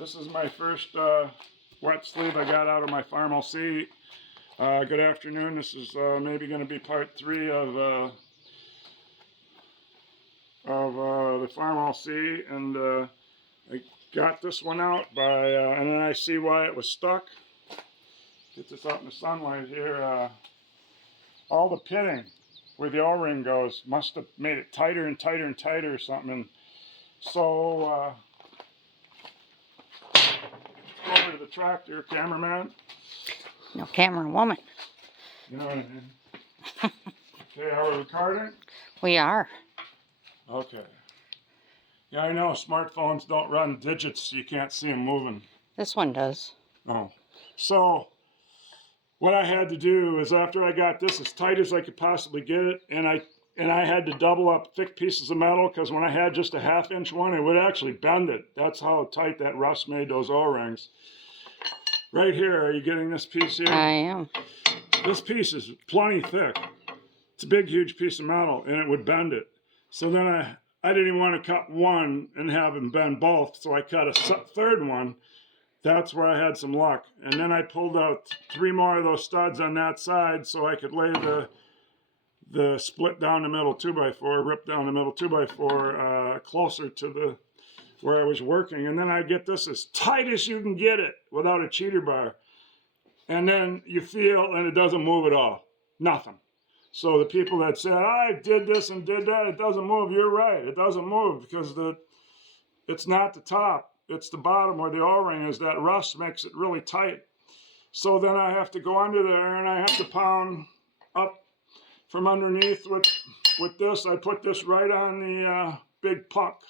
This is my first wet sleeve I got out of my Farmall C. Good afternoon. This is maybe going to be part 3 of the Farmall C, and I got this one out by, and then I see why it was stuck. Get this out in the sunlight here. All the pitting where the O-ring goes must have made it tighter and tighter and tighter or something. And so over to the tractor, cameraman. No, camera woman. You know what I mean? Okay, are we recording? We are. Okay. Yeah, I know smartphones don't run digits, so you can't see them moving. This one does. Oh. So, what I had to do is after I got this as tight as I could possibly get it, and I had to double up thick pieces of metal, because when I had just a 1/2 inch one, it would actually bend it. That's how tight that rust made those O-rings. Right here, are you getting this piece here? I am. This piece is plenty thick. It's a big, huge piece of metal, and it would bend it. So then I didn't even want to cut one and have them bend both, so I cut a third one. That's where I had some luck. And then I pulled out 3 more of those studs on that side so I could lay the split down the middle 2x4, rip down the middle 2x4 closer to where I was working. And then I get this as tight as you can get it without a cheater bar. And then you feel, and it doesn't move at all. Nothing. So the people that said, I did this and did that, it doesn't move. You're right. It doesn't move because it's not the top. It's the bottom where the O-ring is. That rust makes it really tight. So then I have to go under there and I have to pound up from underneath with this. I put this right on the big puck.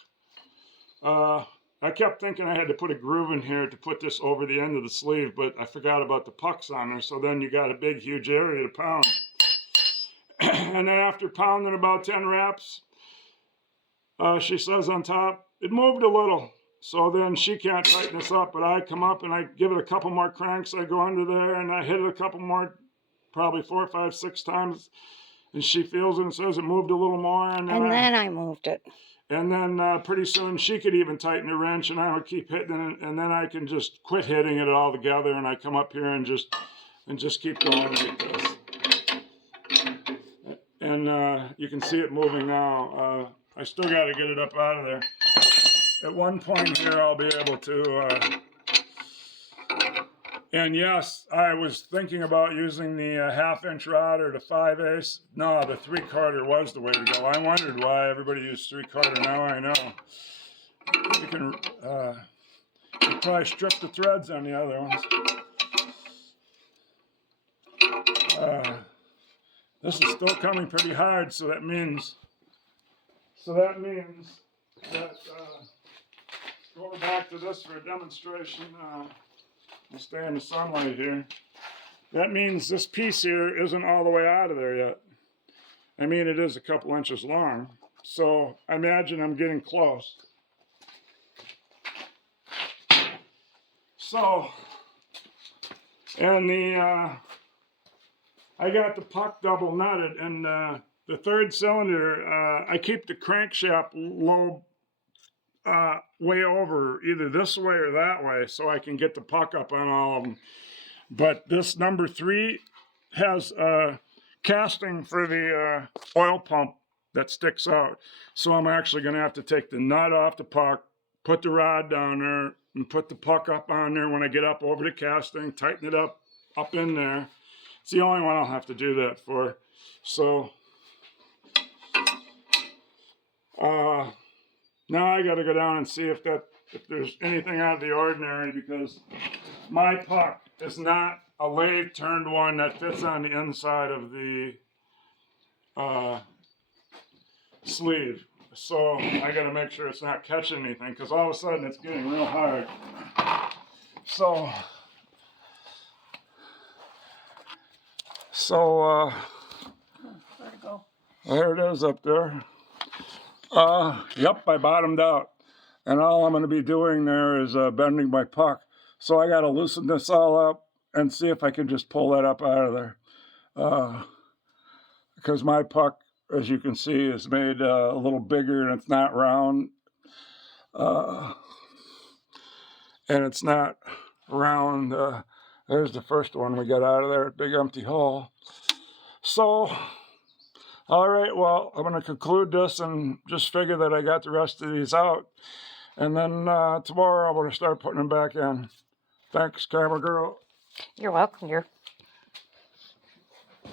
I kept thinking I had to put a groove in here to put this over the end of the sleeve, but I forgot about the pucks on there. So then you got a big, huge area to pound. And then after pounding about 10 wraps, she says on top, it moved a little. So then she can't tighten this up, but I come up and I give it a couple more cranks. I go under there and I hit it a couple more, probably 4, 5, 6 times. And she feels it and says it moved a little more. And then I moved it. And then pretty soon she could even tighten the wrench, and I would keep hitting it. And then I can just quit hitting it all together. And I come up here and just keep going like this. And you can see it moving now. I still got to get it up out of there. At one point here, I'll be able to, and yes, I was thinking about using the 1/2 inch rod or the 5/8. No, the 3/4 was the way to go. I wondered why everybody used 3/4. Now I know. You can probably strip the threads on the other ones. This is still coming pretty hard, so that means that, going back to this for a demonstration, I'll stay in the sunlight here. That means this piece here isn't all the way out of there yet. I mean, it is a couple inches long, so I imagine I'm getting close. So, and I got the puck double nutted, and the 3rd cylinder, I keep the crankshaft low way over, either this way or that way, so I can get the puck up on all of them. But this number 3 has a casting for the oil pump that sticks out. So I'm actually going to have to take the nut off the puck, put the rod down there, and put the puck up on there when I get up over the casting, tighten it up in there. It's the only one I'll have to do that for. So now I got to go down and see if there's anything out of the ordinary, because my puck is not a lathe turned one that fits on the inside of the sleeve. So I got to make sure it's not catching anything, because all of a sudden it's getting real hard. So Where'd it go? there it is up there. Yep, I bottomed out. And all I'm going to be doing there is bending my puck. So I got to loosen this all up and see if I can just pull that up out of there. Because my puck, as you can see, is made a little bigger and it's not round. and it's not round. There's the first one we got out of there, big empty hole. So, all right, well, I'm going to conclude this and just figure that I got the rest of these out. And then tomorrow I'm going to start putting them back in. Thanks, camera girl. You're welcome. You're